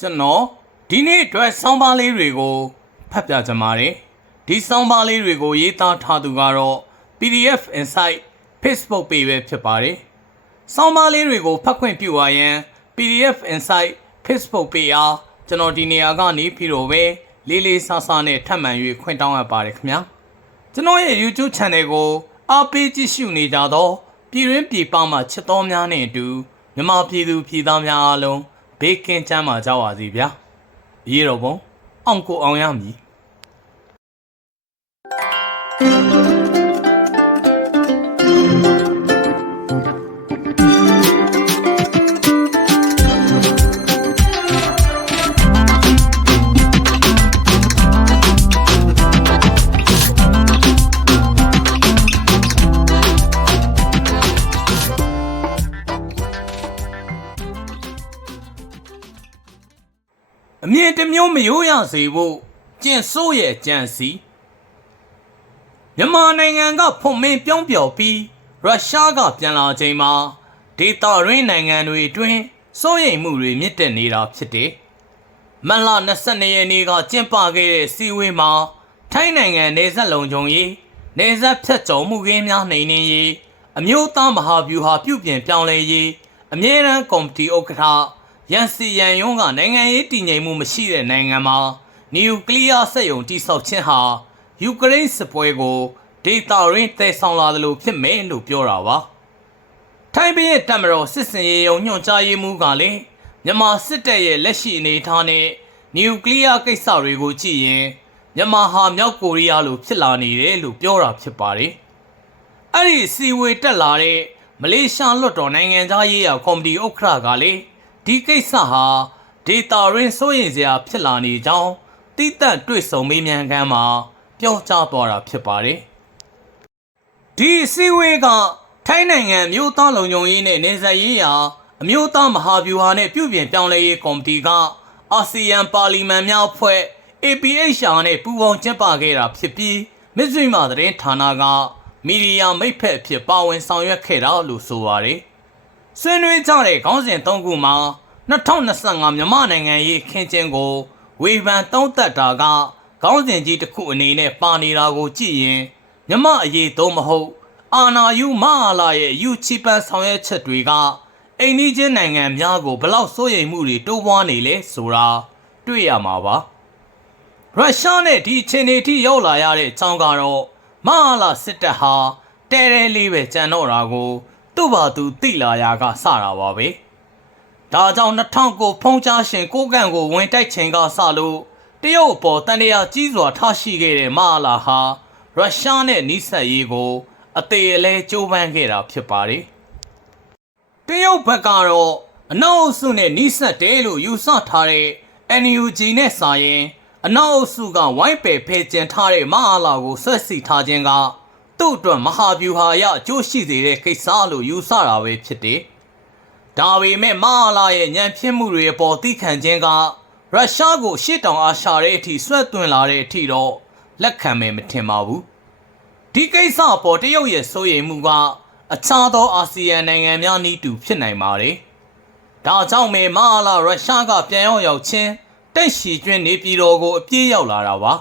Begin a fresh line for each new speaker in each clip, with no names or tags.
ကျွန်တော်ဒီနေ့အတွက်ဆောင်းပါးလေးတွေကိုဖတ်ပြကြပါမယ်ဒီဆောင်းပါးလေးတွေကို ရေးသားထားသူကတော့ PDF Insight Facebook page ပဲဖြစ်ပါတယ်ဆောင်းပါးလေးတွေကိုဖတ်ခွင့်ပြုပါရန် PDF Insight Facebook page အားကျွန်တော်ဒီနေရာကနေပြီးတော့ပဲလေးလေးဆဆနဲ့ထပ်မံ၍ခွင့်တောင်းအပ်ပါတယ်ခင်ဗျာကျွန်တော်ရဲ့ YouTube Channel ကိုအားပေးကြည့်ရှုနေကြသောပြည်ရင်းပြည်ပမှချစ်တော်များနဲ့အတူမြန်မာပြည်သူပြည်သားများအားလုံး ဘေးကင်းချမ်းသာကြပါစေဗျာရေတော်ဘုံအောင်ကိုအောင်ရမည် အမြင်တစ်မျိုးမရိုးရစေဖို့ကျင့်ဆိုးရဲ့ကြံစီမြန်မာနိုင်ငံကဖွံ့မင်းပြောင်းပျော်ပြီးရုရှားကပြန်လာချိန်မှာဒေတာရင်းနိုင်ငံတွေအတွင်းစိုးရိမ်မှုတွေမြင့်တက်နေတာဖြစ်တယ်။မန်လ22ရက်နေ့ကကျင်းပခဲ့တဲ့စီဝေးမှာထိုင်းနိုင်ငံနေဆက်လုံခြုံရေးနေဆက်ဖြတ်ကျော်မှုခင်းများနှိမ်နင်းရေးအမျိုးသားမဟာဗျူဟာပြုပြင်ပြောင်းလဲရေးအမြဲတမ်းကော်မတီဥက္ကဋ္ဌ ရန်စီရန်ယုံကနိုင်ငံရေးတည်ငြိမ်မှုမရှိတဲ့နိုင်ငံမှာနျူကလ িয়ার စက်ရုံတိစောက်ခြင်းဟာယူကရိန်းစစ်ပွဲကိုဒေတာရင်းတည်ဆောင်လာတယ်လို့ဖြစ်မယ်လို့ပြောတာပါထိုင်းပြည်ရဲ့တပ်မတော်စစ်စင်ရေးယုံညွှန်ကြားရေးမှူးကလည်းမြန်မာစစ်တပ်ရဲ့လက်ရှိအနေအထားနဲ့နျူကလ িয়ার ကိစ္စတွေကိုကြည့်ရင်မြန်မာဟာမြောက်ကိုရီးယားလိုဖြစ်လာနေတယ်လို့ပြောတာဖြစ်ပါတယ်အဲ့ဒီစီဝေတက်လာတဲ့မလေးရှားလွတ်တော်နိုင်ငံသားရေးရာကော်မတီဥက္ကဋ္ဌကလည်း ဒီကိစ္စဟာဒေတာရင်းစိုးရင်စရာဖြစ်လာနေကြောင်းတိတက်တွေ့ဆုံမေးမြန်းခန်းမှာပြောကြားသွားတာဖြစ်ပါတယ်ဒီအစည်းအဝေးကထိုင်းနိုင်ငံမြို့သားလုံခြုံရေးနဲ့နေဆက်ရေးရာအမျိုးသားမဟာဗျူဟာနဲ့ပြုပြင်ပြောင်းလဲရေးကော်မတီကအာဆီယံပါလီမန်များအဖွဲ့ APHR နဲ့ပူးပေါင်းကျင်းပခဲ့တာဖြစ်ပြီးမစ္စရိမာသတင်းဌာနကမီဒီယာမိတ်ဖက်အဖြစ်ပါဝင်ဆောင်ရွက်ခဲ့တာလို့ဆိုပါတယ်။ ဆွေးနွေးကြတဲ့ခေါင်းစဉ်၃ခုမှာ2025မြန်မာနိုင်ငံရေးခင်းကျင်းကိုဝေဖန်သုံးသပ်တာကခေါင်းစဉ်ကြီးတစ်ခုအနေနဲ့ပါနေတာကိုကြည့်ရင်မြမအရေးသုံးမဟုတ် အာနာယူမဟာလာရဲ့ယူချီပန်ဆောင်ရွက်ချက်တွေကအိန္ဒိချင်းနိုင်ငံများကိုဘလောက်စိုးရိမ်မှုတွေတိုးပွားနေလဲဆိုတာတွေ့ရမှာပါရုရှားနဲ့ဒီအချိန်တွေထိရောက်လာရတဲ့အကြောင်းကတော့မဟာလာစစ်တပ်ဟာတဲတဲလေးပဲကြံတော့တာကို သူ့ဘာသူသိလာရကစတာပါပဲဒါကြောင့်2009ဖုံးချရှင်ကိုကန့်ကိုဝင်တိုက်ချိန်ကစလို့တရုတ်အပေါ်တန်တရာကြီးစွာထားရှိခဲ့တဲ့မဟာလာဟာရုရှားနဲ့နီးစပ်ရေးကို အသေးအလဲကြိုးပမ်းခဲ့တာဖြစ်ပါတယ်တရုတ်ဘက်ကတော့အနောက်အုပ်စုနဲ့နီးစပ်တယ်လို့ယူဆထားတဲ့ NUG နဲ့စာရင် အနောက်အုပ်စုကဝိုင်းပယ်ဖယ်ကျင်ထားတဲ့မဟာလာကိုဆွဲစီထားခြင်းက သူ့အတွက်မဟာဗျူဟာအရအကျိုးရှိစေတဲ့ကိစ္စလို့ယူဆတာပဲဖြစ်တယ်။ဒါပေမဲ့မဟာလာရဲ့ညံဖြစ်မှုတွေအပေါ်သိခံခြင်းကရုရှားကိုရှေ့တောင်အာရှရဲ့အထိဆွဲသွင်းလာတဲ့အထိတော့လက်ခံမယ်မထင်ပါဘူး။ဒီကိစ္စအပေါ်တရုတ်ရဲ့စိုးရိမ်မှုကအခြားသောအာဆီယံနိုင်ငံများနည်းတူဖြစ်နိုင်ပါတယ်။ဒါကြောင့်မေမဟာလာရုရှားကပြန်ရောက်ရောက်ချင်းတက်ရှိကျွင်းနေပြည်တော်ကိုအပြေးရောက်လာတာပါ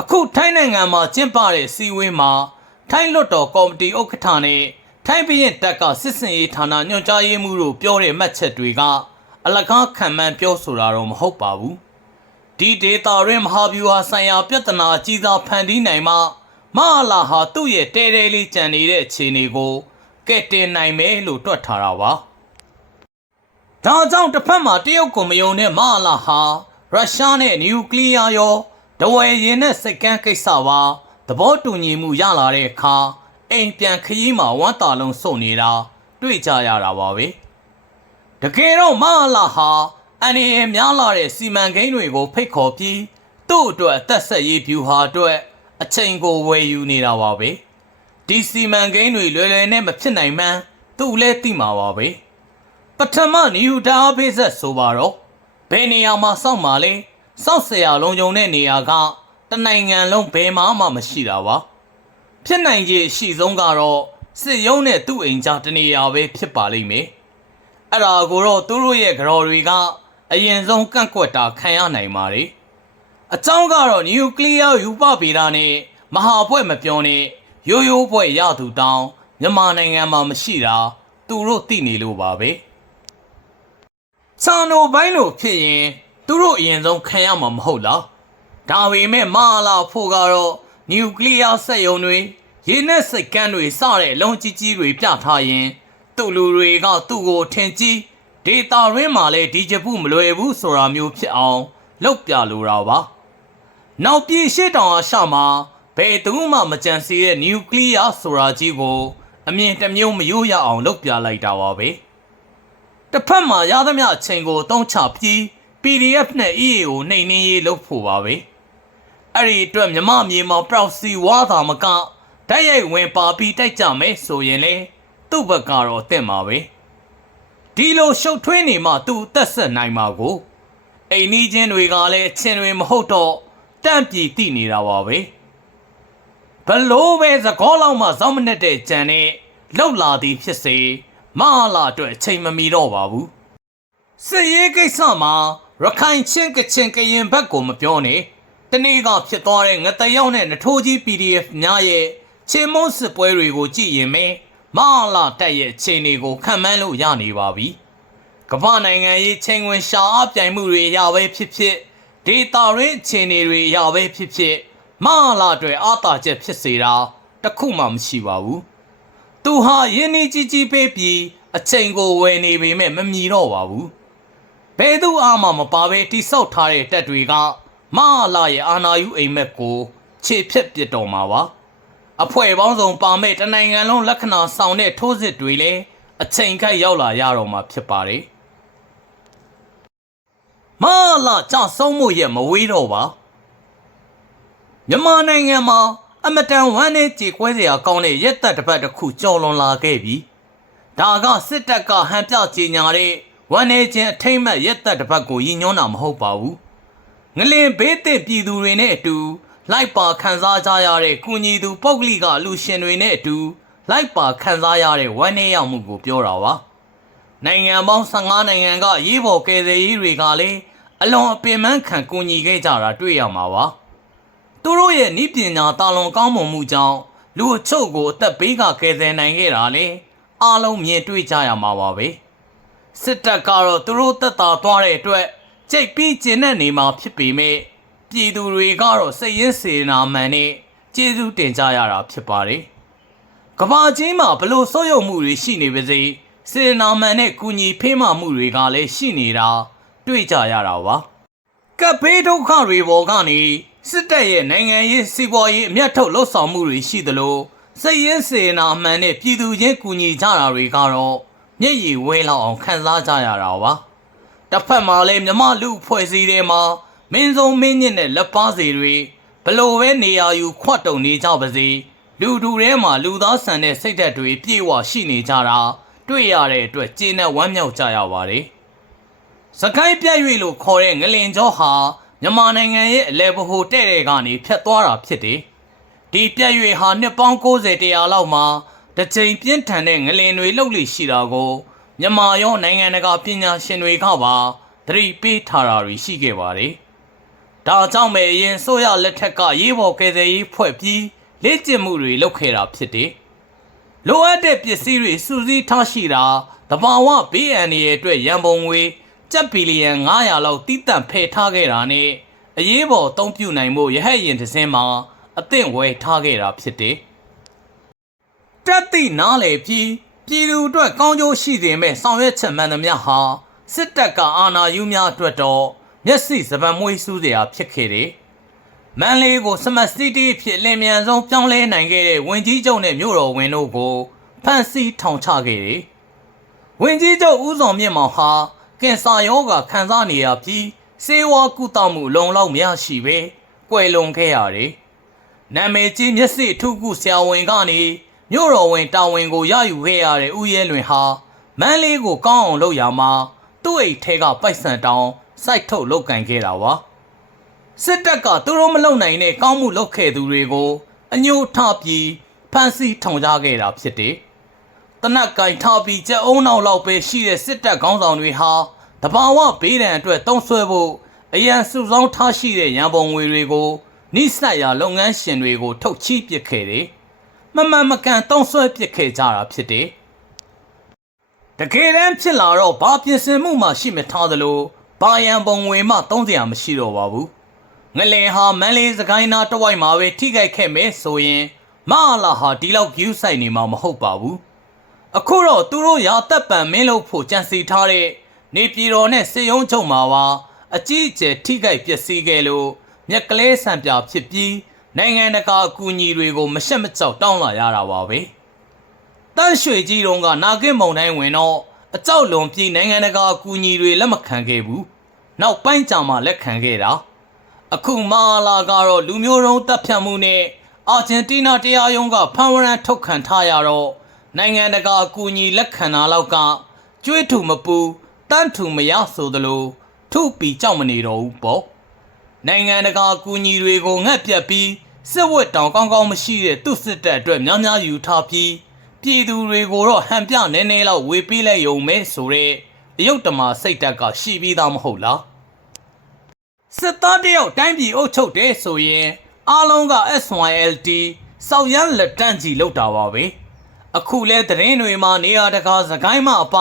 အခုထိုင်းနိုင်ငံမှာကျင်းပတဲ့စီဝေးမှာထိုင်းလွတ်တော်ကော်မတီဥက္ကဋ္ဌနဲ့ထိုင်းပြည်ရင်တပ်ကစစ်စင်ရေးဌာနညွှန်ကြားရေးမှူးတို့ပြောတဲ့မှတ်ချက်တွေကအလကားခံမှန်းပြောဆိုတာတော့မဟုတ်ပါဘူးဒီဒေတာရင်းမဟာဗျူဟာဆိုင်ရာပြဿနာအကြီးစားဖန်တီးနိုင်မှမဟာလာဟာသူ့ရဲ့တဲတဲလေးကြံနေတဲ့အခြေအနေကိုကဲတင်နိုင်မယ်လို့တွက်ထားတာပါဒါကြောင့်တစ်ဖက်မှာတရုတ်ကွန်မြူနဲ့မဟာလာဟာရုရှားနဲ့နျူကလ িয়ার ရော ဒဝယ်ရင်နဲ့စိတ်ကန်းကိစ္စပါသဘောတူညီမှုရလာတဲ့အခါအိမ်ပြန်ခရီးမှာဝမ်းတာလုံးစုံနေတာတွေ့ကြရတာပါပဲတကယ်တော့မဟာလာဟာအနေနဲ့များလာတဲ့စီမံကိန်းတွေကို ဖိတ်ခေါ်ပြီးသူ့အတွက်အသက်ဆက်ရေးဗျူဟာအတွက်အချိန်ကိုဝယ်ယူနေတာပါပဲဒီစီမံကိန်းတွေလွယ်လွယ်နဲ့မဖြစ်နိုင်မှန်းသူ့လည်းသိမှာပါပဲပထမနယူတာအဖေးဆက်ဆိုပါတော့ဘယ်နေရာမှာစောင့်မှာလဲ စောက်ဆရာလုံုံတဲ့နေရာကတနိုင်ငံလုံးဘယ်မှမှမရှိတာပါဖြစ်နိုင်ခြေအရှိဆုံးကတော့စစ်ရုံးနဲ့သူ့အိမ်ကြားတနေရာပဲဖြစ်ပါလိမ့်မယ်အဲ့ဒါကိုတော့သူတို့ရဲ့ကြော်တွေကအရင်ဆုံးကန့်ကွက်တာခံရနိုင်ပါလေအကြောင်းကတော့နျူကလ িয়ার ယူပဗေဒနဲ့မဟာအဖွဲ့မပြောနဲ့ရိုးရိုးဖွဲ့ရသူတောင်းမြန်မာနိုင်ငံမှာမရှိတာသူတို့သိနေလို့ပါပဲ။ချာနိုဘိုင်းလို့ဖြစ်ရင် သူတို့အရင်ဆုံးခံရမှာမဟုတ်လားဒါပေမဲ့မဟာလာဖို့ကတော့နျူကလ িয়ার စက်ရုံတွေရေနက်စိတ်ကမ်းတွေစတဲ့အလုံးကြီးကြီးတွေပြထားရင်သူ့လူတွေကသူ့ကိုထင်ကြီးဒေတာရင်းမှာလဲဒီဂျပူမလွယ်ဘူးဆိုတာမျိုးဖြစ်အောင်လုပ်ပြလိုတာပါ နောက်ပြည်ရှေ့တောင်အာရှမှာဘယ်သူမှမကြံစီတဲ့နျူကလ িয়ার ဆိုတာကြီးကိုအမြင်တစ်မျိုးမယိုးရအောင်လုပ်ပြလိုက်တာပါပဲတစ်ဖက်မှာရသမျှအချိန်ကိုတုံးချပြီး PDF နဲ့ EA ကိုနှိမ်နှင်းရေးလုပ်ဖို့ပါပဲအဲ့ဒီအတွက်မြမမြေမှာ proxy ဝါသာမကတိုက်ရိုက်ဝင်ပါပြီးတိုက်ကြမယ်ဆိုရင်လေသူ့ဘက်ကတော့တင့်ပါပဲဒီလိုရှုပ်ထွေးနေမှသူ့သက်ဆက်နိုင်မှာကိုအိမ်နီးချင်းတွေကလည်းအချင်းတွေမဟုတ်တော့တန့်ပြည်တိနေတာပါပဲဘလို့ပဲသကောလောက်မှဇောင်းမနဲ့တဲ့ကြံနဲ့လောက်လာသည်ဖြစ်စေမဟာလာအတွက်အချိန်မမီတော့ပါဘူးစစ်ရေးကိစ္စမှာ ရခိုင်ချင်းကချင်ကရင်ဘက်ကိုမပြောနဲ့တနေ့ကဖြစ်သွားတဲ့ငတရောက်နဲ့နထိုးကြီး PDF များရဲ့ချင်းမုံစစ်ပွဲတွေကိုကြည့်ရင်ပဲမဟာလာတက်ရဲ့အချိန်တွေကိုခံမှန်းလို့ရနေပါပြီကမ္ဘာနိုင်ငံရေးချိန်ဝင်ရှာအပြိုင်မှုတွေအရာပဲဖြစ်ဖြစ်ဒေတာရင်းအခြေအနေတွေအရာပဲဖြစ်ဖြစ်မဟာလာတွေအာသာချက်ဖြစ်စေတာတစ်ခုမှမရှိပါဘူး။သူဟာယင်းနေကြီးကြီးပေးပြီးအချိန်ကိုဝယ်နေပေမဲ့မမြည်တော့ပါဘူး။ ဘယ်သူအားမှမပါဘဲတိဆောက်ထားတဲ့တက်တွေကမဟာလာရဲ့အာနာယူအိမ်မက်ကိုခြေဖြတ်ပစ်တော်မှာပါ။အဖွဲ့ပေါင်းစုံပါမဲ့တနိုင်ငံလုံးလက္ခဏာဆောင်တဲ့ထိုးစစ်တွေလည်းအချိန်ခိုက်ရောက်လာရတော့မှာဖြစ်ပါတယ်။မလာကြဆုံးမှုရဲ့မဝေးတော့ပါ။မြန်မာနိုင်ငံမှာအမတန်ဝမ်းနဲ့ကြေကွဲစရာကောင်းတဲ့ရက်သက်တစ်ပတ်တစ်ခုကြော်လွန်လာခဲ့ပြီ။ဒါကစစ်တပ်ကဟန်ပြကြေညာတဲ့ ဝမ်းနေခြင်းအထိမ့်မဲ့ရက်သက်တစ်ပတ်ကိုရည်ညွှန်းတာမဟုတ်ပါဘူး။ငလင်ဘေးသင့်ပြည်သူတွေနဲ့အတူ လိုက်ပါခံစားကြရတဲ့ကုညီသူပုဂ္ဂလိကအလူရှင်တွေနဲ့အတူ လိုက်ပါခံစားရတဲ့ဝမ်းနည်းရမှုကိုပြောတာပါနိုင်ငံပေါင်း15နိုင်ငံကရေးပေါ်ကယ်ဆယ်ရေးတွေကလည်းအလွန်အပင်ပန်းခံကူညီခဲ့ကြတာတွေ့ရမှာပါသူတို့ရဲ့ဤပညာတာလွန်ကောင်းမွန်မှုကြောင့်လူအချို့ကိုအသက်ဘေးကကယ်ဆယ်နိုင်ခဲ့တာလေအားလုံးမြင်တွေ့ကြရမှာပါပဲ စစ်တပ်ကတော့သူတို့တက်တာသွားတဲ့အတွက်ကြိတ်ပြီးကျင်တဲ့နေမှာဖြစ်ပေမဲ့ပြည်သူတွေကတော့စိတ်ရင်းစေနာမှန်နဲ့ကျေးဇူးတင်ကြရတာဖြစ်ပါတယ်။ကဘာကြီးမှာဘလို့စိုးရုံမှုတွေရှိနေပါစေစေနာမှန်နဲ့ကုညီဖေးမှမှုတွေကလည်းရှိနေတာတွေ့ကြရတာပါ။ကပ်ဘေးဒုက္ခတွေပေါ်ကနေစစ်တပ်ရဲ့နိုင်ငံရေးစီးပွားရေးအမျက်ထုတ်လှုပ်ဆောင်မှုတွေရှိသလိုစိတ်ရင်းစေနာမှန်နဲ့ပြည်သူချင်းကူညီကြတာတွေကတော့ မျက်ရည်ဝဲလောက်အောင်ခံစားကြရတာပါတစ်ဖက်မှာလည်းမြမလူဖွဲ့စည်းတွေမှာမင်းစုံမင်းညစ်နဲ့လက်ပါစီတွေဘလို့ပဲနေရာယူခွတ်တုံနေကြပါစေလူတူထဲမှာလူသားဆန်တဲ့စိတ်ဓာတ်တွေပြေဝရှိနေကြတာတွေ့ရတဲ့အတွက်ကျေနပ်ဝမ်းမြောက်ကြရပါတယ်စကိုင်းပြတ်၍လို့ခေါ်တဲ့ငလင်ကျော်ဟာမြန်မာနိုင်ငံရဲ့အလဲဘဟိုတဲ့တဲ့ကနေဖြတ်သွားတာဖြစ်တယ်ဒီပြတ်၍ဟာနှစ်ပေါင်း90တရားလောက်မှာ တစ်ချိန်ပြင်းထန်တဲ့ငလင်တွေလှုပ်လိရှိတာကိုမြန်မာရောနိုင်ငံတကာပညာရှင်တွေကပါသတိပေးထားတာတွေရှိခဲ့ပါတယ်။ဒါကြောင့်ပဲအရင်ဆိုရလက်ထက်ကရေးပေါ်ကယ်ဆယ်ရေးဖွဲ့ပြီးလေ့ကျင့်မှုတွေလုပ်ခဲ့တာဖြစ်တယ်။လိုအပ်တဲ့ပစ္စည်းတွေစုစည်းထားရှိတာတဘာဝဘေးအန္တရာယ်အတွက်ရန်ပုံငွေကျပ်ဘီလီယံ900လောက်တည်တံ့ဖယ်ထားခဲ့တာနဲ့အရေးပေါ်အသုံးပြုနိုင်မှုရဟတ်ရင်တစ်စင်းမှာအသင့်ဝယ်ထားခဲ့တာဖြစ်တယ်။ တက်သည့်နားလေပြီးပြည်သူအတွက်ကောင်းကျိုးရှိစေမဲ့ဆောင်ရွက်ချက်မှန်သမျှဟာစစ်တပ်ကအာဏာယူများအတွက်တော့မျက်စိစပံမွေးစူးစရာဖြစ်ခဲ့တယ်။မန်လေးကိုစမတ်စီးတီးဖြစ်လင်မြန်ဆုံးပြောင်းလဲနိုင်ခဲ့တဲ့ဝင်ကြီးချုပ်နဲ့မြို့တော်ဝင်တို့ကိုဖမ်းဆီးထောင်ချခဲ့တယ်။ဝင်ကြီးချုပ်ဦးစောမြင့်မောင်ဟာကင်ဆာရောဂါခံစားနေရပြီးစေဝါကုသမှုလုံလောက်မရရှိပဲကွယ်လွန်ခဲ့ရတယ်။နာမည်ကြီးမျက်စိထုခုဆရာဝန်ကနေ မြို့တော်ဝင်တာဝန်ကိုရယူခဲ့ရတဲ့ဦးရဲလွင်ဟာမန်းလေးကိုကောင်းအောင်လုပ်ရမှာသူ့အိတ်ထဲကပိုက်ဆံတောင်းစိုက်ထုတ်လုပ်ကင်ခဲ့တာပါစစ်တပ်ကသူတို့မလုံနိုင်တဲ့ကောင်းမှုလုပ်ခဲ့သူတွေကိုအညှိုးထားပြီးဖမ်းဆီးထောင်ချခဲ့တာဖြစ်တယ်တနက်ကင်ထားပြီးကြက်အုံနောက်လောက်ပဲရှိတဲ့စစ်တပ်ခေါင်းဆောင်တွေဟာတဘာဝဘေးဒဏ်အတွက်တုံးဆွဲဖို့အရန်စုဆောင်းထားရှိတဲ့ရန်ပုံငွေတွေကိုနိစက်ရာလုပ်ငန်းရှင်တွေကိုထုတ်ချီးပစ်ခဲ့တယ်။ မမှန်မကန်တုံးဆွဲပစ်ခဲ့ကြတာဖြစ်တယ်။တကယ်တမ်းဖြစ်လာတော့ဘာပြင်ဆင်မှုမှရှိမထားသလိုဘာရန်ပုံငွေမှသုံးစရာမရှိတော့ပါဘူး။ငလင်ဟာမန်လေးစကိုင်းနာတဝိုက်မှာပဲထိခိုက်ခဲ့မယ်ဆိုရင်မဟာလာဟာဒီလောက် view ဆိုင်နေမှာမဟုတ်ပါဘူး။အခုတော့သူတို့ရာတက်ပံမင်းလို့ဖို့ကြံစီထားတဲ့နေပြည်တော်နဲ့စေယုံချုပ်မှာပါအကြီးအကျယ်ထိခိုက်ပျက်စီးခဲ့လို့မြက်ကလေးဆံပြဖြစ်ပြီး နိုင်ငံတကာအကူအညီတွေကိုမရှက်မကြောက်တောင်းလာရတာပါပဲတန့်ရွှေကြီးတုံးကနာကင်းမုံတိုင်းဝင်တော့အကြောက်လွန်ပြီးနိုင်ငံတကာအကူအညီတွေလက်မခံခဲ့ဘူးနောက်ပိုင်းကြာမှလက်ခံခဲ့တာအခုမာလာကတော့လူမျိုးတုံးတပ်ဖြတ်မှုနဲ့အာဂျင်တီးနားတရားရုံးကဖန်ဝရန်ထုတ်ခံထားရတော့နိုင်ငံတကာအကူအညီလက်ခံတာလောက်ကကျွေးထူမပူတန့်ထူမရဆိုသလိုထုပီကြောက်မနေတော့ဘူးပေါ့နိုင်ငံတကာအကူအညီတွေကိုငှက်ပြက်ပြီး စစ်ဝတ်တောင်ကောင်းကောင်းမရှိတဲ့သူ့စစ်တပ်အတွက်များများယူထားပြီးပြည်သူတွေကိုတော့ဟန်ပြနည်းနည်းလောက်ဝေပေးလိုက်ရုံပဲဆိုတဲ့အယုတ်တမစိတ်တက်ကရှိပြီးသားမဟုတ်လားစစ်သားတယောက်တိုင်းပြည်အုပ်ချုပ်တယ်ဆိုရင်အားလုံးက SYLT စောက်ရမ်းလက်တန့်ကြီးလောက်တာပါပဲအခုလဲသတင်းတွေမှာနေရာတကာစကိုင်းမအပ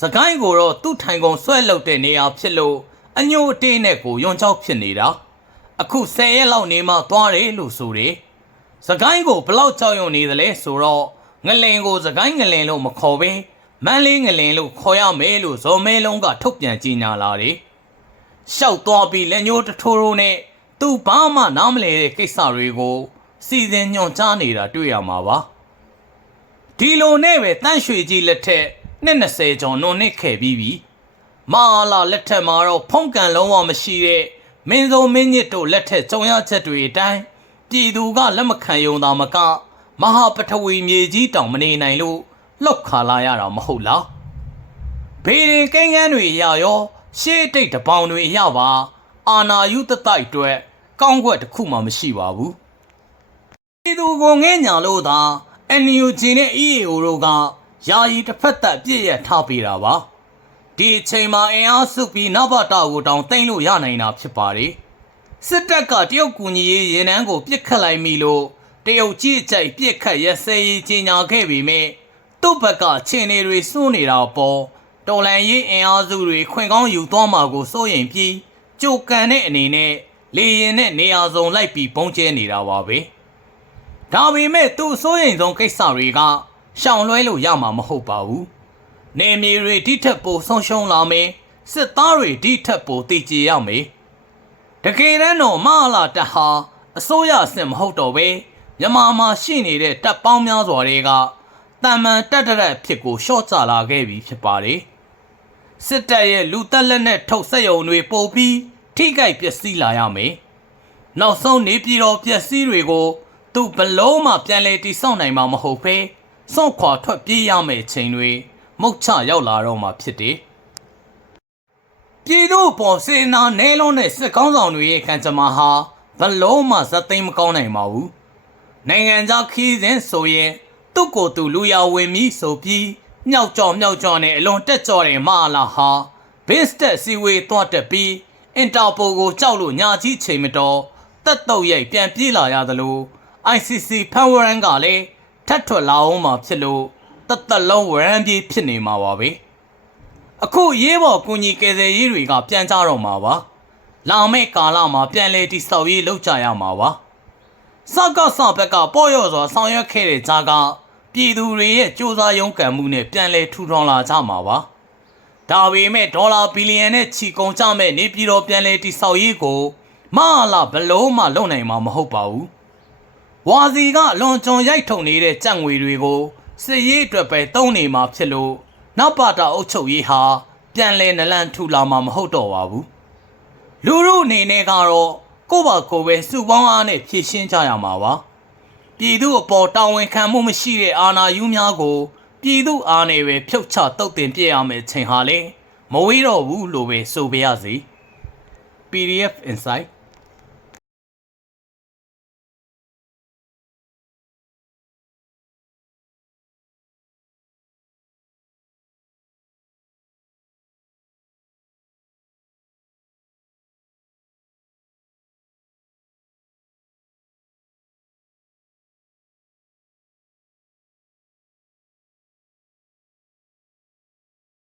စကိုင်းကိုတော့သူ့ထိုင်ကုန်ဆွဲလုတ်တဲ့နေရာဖြစ်လို့အညိုအတေးနဲ့ကိုယွန်ချောက်ဖြစ်နေတာ အခု10ရက်လောက်နေမှသွားတယ်လို့ဆိုတယ်စကိုင်းကိုဘလောက်ကြောက်ရွံ့နေသလဲဆိုတော့ငလင်ကိုစကိုင်းငလင်လို့မခေါ်ဘဲမန်းလေးငလင်လို့ခေါ်ရမယ်လို့ဇော်မဲလုံးကထုတ်ပြန်ကြေညာလာတယ်ရှောက်သွားပြီးလက်ညှိုးတထိုးထိုးနဲ့သူဘာမှနားမလဲတဲ့ကိစ္စတွေကိုစီစဉ်ညွှန်ကြားနေတာတွေ့ရမှာပါဒီလိုနဲ့ပဲတန့်ရွှေကြီးလက်ထက်နှစ်20ကျော်နုံနစ်ခဲ့ပြီးပြီမာလာလက်ထက်မှာတော့ဖုံးကန်လုံးဝမရှိတဲ့ မင်းစုံမင်းညစ်တို့လက်ထက်ကြုံရချက်တွေအတိုင်းပြည်သူကလက်မခံယုံတာမကမဟာပထဝီမြေကြီးတောင်မနေနိုင်လို့လောက်ခါလာရတာမဟုတ်လားဘေးရင်ကိန်းကန်းတွေရရော ရှေးတိတ်တပေါင်တွေရပါ အာနာယုတတိုက်အတွက်ကောင်းကွက်တစ်ခုမှမရှိပါဘူးပြည်သူကိုငဲ့ညာလို့သာ NUG နဲ့ EAO တို့ကယာယီတစ်ဖက်သက်ပြည့်ရထားပေးတာပါ ဒီအချိန်မှာအင်အားစုပြီးနဘတာကိုတောင်တိမ့်လို့ရနိုင်တာဖြစ်ပါတယ်စစ်တပ်ကတရုတ်ကူညီရေးရင်နှန်းကိုပြစ်ခတ်လိုက်ပြီလို့တရုတ်ကြီးကြိုက်ပြစ်ခတ်ရစဲရေးကြီးညာခဲ့ပေမဲ့သူ့ဘက်ကချင်းနေတွေစိုးနေတာပေါ်တော်လန်ရေးအင်အားစုတွေခွင်ကောင်းယူသွားမှာကိုစိုးရင်ပြီးကြိုကန်တဲ့အနေနဲ့လေရင်နဲ့နေရာစုံလိုက်ပြီးပုံကျဲနေတာပါပဲဒါပေမဲ့သူ့စိုးရင်ဆုံးကိစ္စတွေကရှောင်လွှဲလို့ရမှာမဟုတ်ပါဘူး။ နေမြေတွေဒီထက်ပိုဆုံးရှုံးလာမယ်။စစ်သားတွေဒီထက်ပိုတည်ကြည်ရမယ်။တကယ်တမ်းတော့မဟာလာတပ်ဟာအစိုးရအဆင့်မဟုတ်တော့ပဲမြန်မာမှာရှိနေတဲ့တပ်ပေါင်းများစွာတွေကတမန်တက်တက်ဖြစ်ကိုရှော့ချလာခဲ့ပြီဖြစ်ပါတယ်။စစ်တပ်ရဲ့လူတက်လက်နဲ့ထုတ်ဆက်ယုံတွေပို့ပြီးထိခိုက်ပျက်စီးလာရမယ်။နောက်ဆုံးနေပြည်တော်ပျက်စီးတွေကိုသူဘလုံးမှပြန်လဲတိစောက်နိုင်မှာမဟုတ်ဘဲစွန့်ခွာထွက်ပြေးရမယ့်ချိန်တွေ မုတ်ချရောက်လာတော့မှဖြစ်တယ်။ပြည်သူပေါ်စေနာနဲလုံးတဲ့စစ်ကောင်းဆောင်တွေရဲ့ခံကြမှာဟာဘလုံးမှဇက်သိမ်းမကောင်းနိုင်ပါဘူး။နိုင်ငံခြားခီးစဉ်ဆိုရင်သူ့ကိုယ်သူလူရဝင်ပြီးဆိုပြီးမြောက်ကြော်မြောက်ကြော်နဲ့အလွန်တက်ကြော်တဲ့မဟာလာဟာဘစ်စတက်စီဝေးသွားတက်ပြီးအင်တာပိုကိုကြောက်လို့ညာကြီးချိန်မတော်တက်တော့ရိုက်ပြန်ပြေးလာရသလို ICC ဖန်ဝရန်ကလည်းထတ်ထွက်လာအောင်မှာဖြစ်လို့ တသက်လုံးဝရမ်းပြေးဖြစ်နေမှာပါပဲအခုရေးပေါ်ကုညီကယ်ဆယ်ရေးတွေကပြန်ကြတော့မှာပါလာမယ့်ကာလမှာပြန်လဲတိဆောက်ရေးလုပ်ကြရမှာပါစကားစဘက်ကပေါ့ရော့စွာဆောင်ရွက်ခဲ့တဲ့ကြားကပြည်သူတွေရဲ့စ조사ရုံးကန်မှုနဲ့ပြန်လဲထူထောင်လာကြမှာပါဒါပေမဲ့ဒေါ်လာဘီလီယံနဲ့ချီကုန်ကြမဲ့နေပြည်တော်ပြန်လဲတိဆောက်ရေးကိုမဟာလာဘလုံးမှလုံနိုင်မှာမဟုတ်ပါဘူးဝါစီကလွန်ကျွံရိုက်ထုံနေတဲ့ကြက်ငွေတွေကို စစ်ရေးအတွက်ပဲတုံးနေမှာဖြစ်လို့နောက်ပါတာအုပ်ချုပ်ရေးဟာပြန်လဲနလန်ထူလာမှာမဟုတ်တော့ပါဘူးလူလူအနေနဲ့ကတော့ကိုယ့်ဘာကိုယ်ပဲစုပေါင်းအားနဲ့ဖြည့်ရှင်းကြရမှာပါပြည်သူအပေါ်တာဝန်ခံမှုမရှိတဲ့အာဏာယူများကိုပြည်သူအားနဲ့ပဲဖြုတ်ချတုတ်တင်ပြရမယ်ချိန်ဟာလေမဝေးတော့ဘူးလို့ပဲဆိုပါရစေ PDF Insight